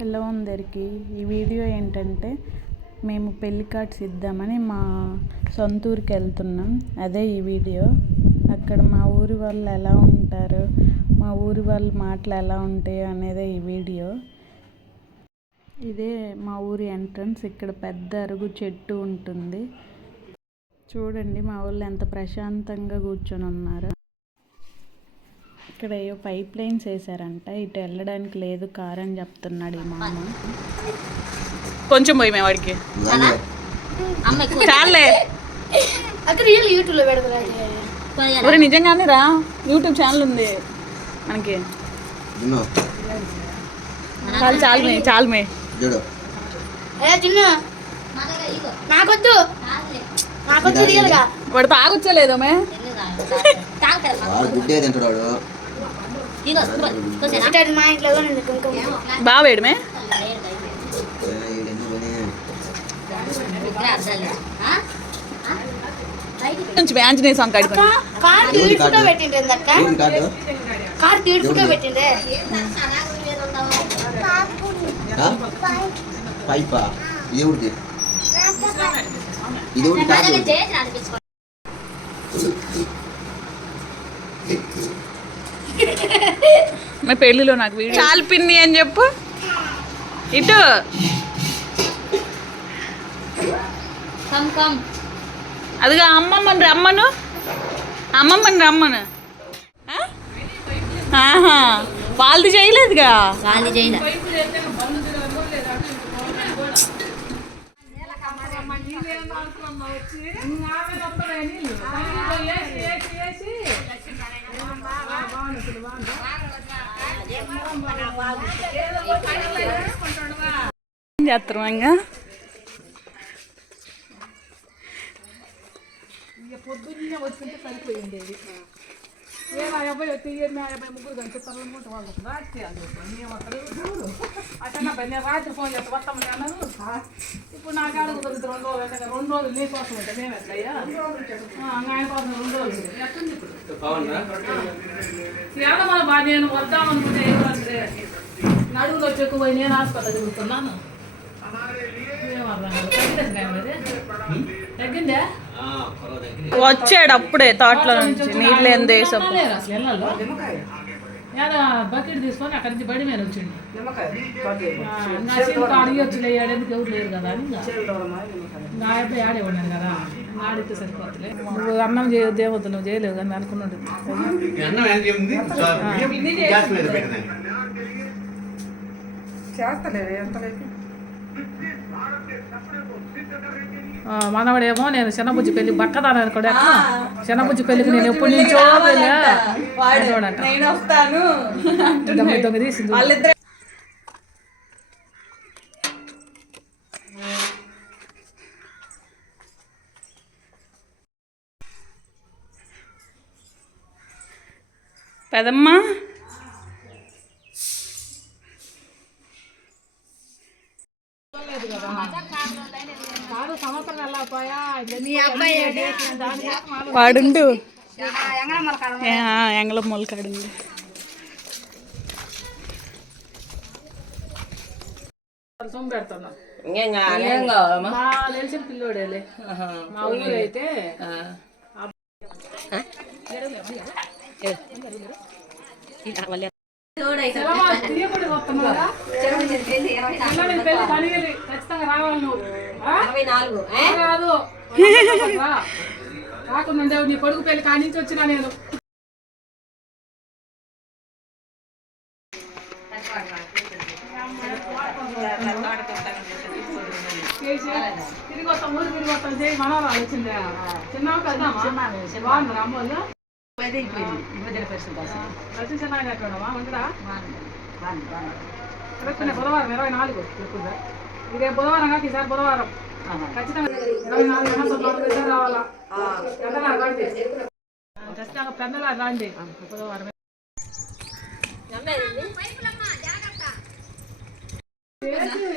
Hello అందరికీ. ఈ video ఏంటంటే మేము పెళ్లి కార్డ్స్ ఇద్దామని మా సొంత ఊరికి వెళ్తున్నాం. అదే ఈ వీడియో. అక్కడ మా ఊరి వాళ్ళు ఎలా ఉంటారు, మా ఊరి వాళ్ళ మాటలు ఎలా ఉంటాయో అనేదే ఈ వీడియో. ఇదే మా ఊరి ఎంట్రన్స్. ఇక్కడ పెద్ద అరుగు చెట్టు ఉంటుంది. చూడండి మా ఊళ్ళో ఎంత ప్రశాంతంగా కూర్చొని ఉన్నారు. ఇక్కడ ఏవో పైప్ లైన్స్ వేసారంట. ఇటు వెళ్ళడానికి లేదు కార్ అని చెప్తున్నాడు ఈ మామ. కొంచెం పోయి మేము వాడికి చాలే యూట్యూబ్లో నిజంగానే రా. యూట్యూబ్ ఛానల్ ఉంది మనకి. చాలు చాలు మే వాడు తాగొచ్చలేదు మే. బాగా వేయడమే. ఆంజనేయ స్వామి మా పెళ్ళిలో నాకు వీడియో చాలు పిన్ని అని చెప్పు. ఇటు అదిగా అమ్మమ్మని రమ్మను, అమ్మమ్మని రమ్మను. వాళ్ళది చేయలేదుగా. చేస్తాం ఇంకా పొద్దున్నే వచ్చింటే సరిపోయింది. ఏ మా అబ్బాయి వచ్చి మా అబ్బాయి ముగ్గురు కలిసి తరలింటే వాళ్ళు రాజకీయాలు అట్లా రాత్రి ఫోన్ చేస్తే వస్తామని అన్నారు. ఇప్పుడు నాకు అడుగు కుదురుతుంది 2 రోజులు. 2 రోజులు నీ కోసం ఉంటే మేము ఎట్లయ్యా ఆయన కోసం 2 రోజులు ఎట్టుంది ఇప్పుడు ఏదో మన బాగా. నేను వద్దామనుకుంటే ఏమంటే నడుగులో వచ్చి ఎక్కువ నేను హాస్పిటల్ తిరుగుతున్నాను. తగ్గిందే వచ్చాడు అప్పుడే తోటలో నుంచి నీళ్ళు ఏం దేశం బకెట్ తీసుకొని అక్కడి నుంచి బడి మీద వచ్చిండు. అడిగొచ్చు ఏడేందుకు ఎవరు లేరు కదా అని నాయపై ఆడే ఉన్నాను కదా. ఆడితే సరిపోతులే. నువ్వు అన్నం చేయొద్దు ఏమవుతుంది, నువ్వు చేయలేవు కానీ అనుకున్నాడు. మనవాడేమో నేను చిన్నబుజ్జి పెళ్లి బక్కదాని అనుకోండి. చిన్నబుజ్జి పెళ్లికి నేను ఎప్పటి నుంచో తీసింది. పెదమ్మా వాడుండు ఎంగళ మొలకాడుండు. పెడుతున్నా తెలిసిన పిల్లోడేలే. మా ఊరు అయితే ఖచ్చితంగా రావాలి నువ్వు. రాదు రాకుండా నీ కొడుకు పెళ్లి కానించి వచ్చినా నేను. తిరిగి వస్తాం ఊరు తిరిగి వస్తాం చేయి. మనవరాలు వచ్చింది చిన్న కదా బాగున్నారు అమ్మోళ్ళు. బుధవారం 24 ఇదే బుధవారం కాదు ఈసారి బుధవారం ఖచ్చితంగా 24 రావాలా. ఖచ్చితంగా పెద్దలా రండి బుధవారం.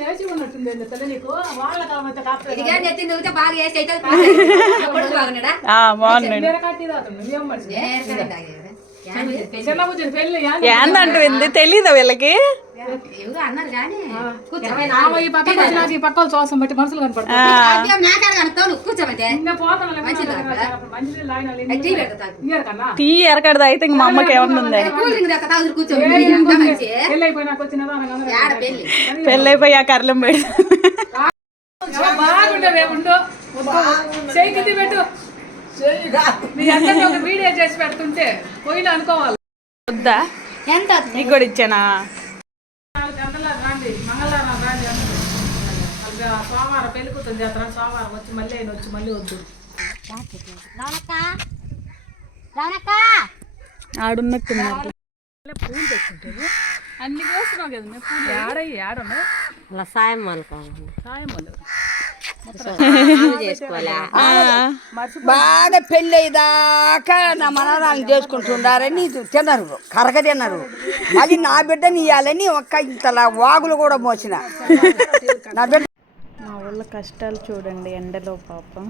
ఏసీ ఉన్నట్టుంది తల్లి నీకు. వాళ్ళ ఏందంటుంది తెలీదా వీళ్ళకి. ఈ పక్కకు వచ్చినాక ఈ పక్క వాళ్ళు చూసం బట్టి మనుషులు కనపడతారు. టీ ఎరకడదా అయితే ఇంక మా అమ్మకి ఏమన్నా పెళ్ళైపోయినాక వచ్చినదా పెళ్ళైపోయాక అర్లం పెడి బాగుండవే ఉండు చేయి కింది పెట్టు. మీ అందరినీ ఒక వీడియో చేసి పెడుతుంటే పోయిన అనుకోవాలి. వద్దా ఎంత నీకు కూడా ఇచ్చానా? 4 గంటల రాండి, మంగళవారం రాండి అంటే సోమవారం పెళ్లి కూతురు చేస్తారా, సోమవారం వచ్చి మళ్ళీ ఆయన వచ్చి మళ్ళీ వద్దు. ఆడున్నట్టున్నారు. పూలు తెచ్చుంటారు అన్ని కోస్తున్నావు కదా మేము పూలు ఆడయ్యి ఆడన్నా అలా సాయం వాళ్ళకి సాయం వాళ్ళు చేసుకోవాలా బాగా పెళ్ళి అయ్యేదాకా నా మనవరాలను చేసుకుంటుండారని తిన్నారు, కరగ తిన్నారు. మళ్ళీ నా బిడ్డని ఇవ్వాలని ఒక్క ఇంతలా వాగులు కూడా మోసిన నా బిడ్డ. మా వాళ్ళ కష్టాలు చూడండి ఎండలో పాపం.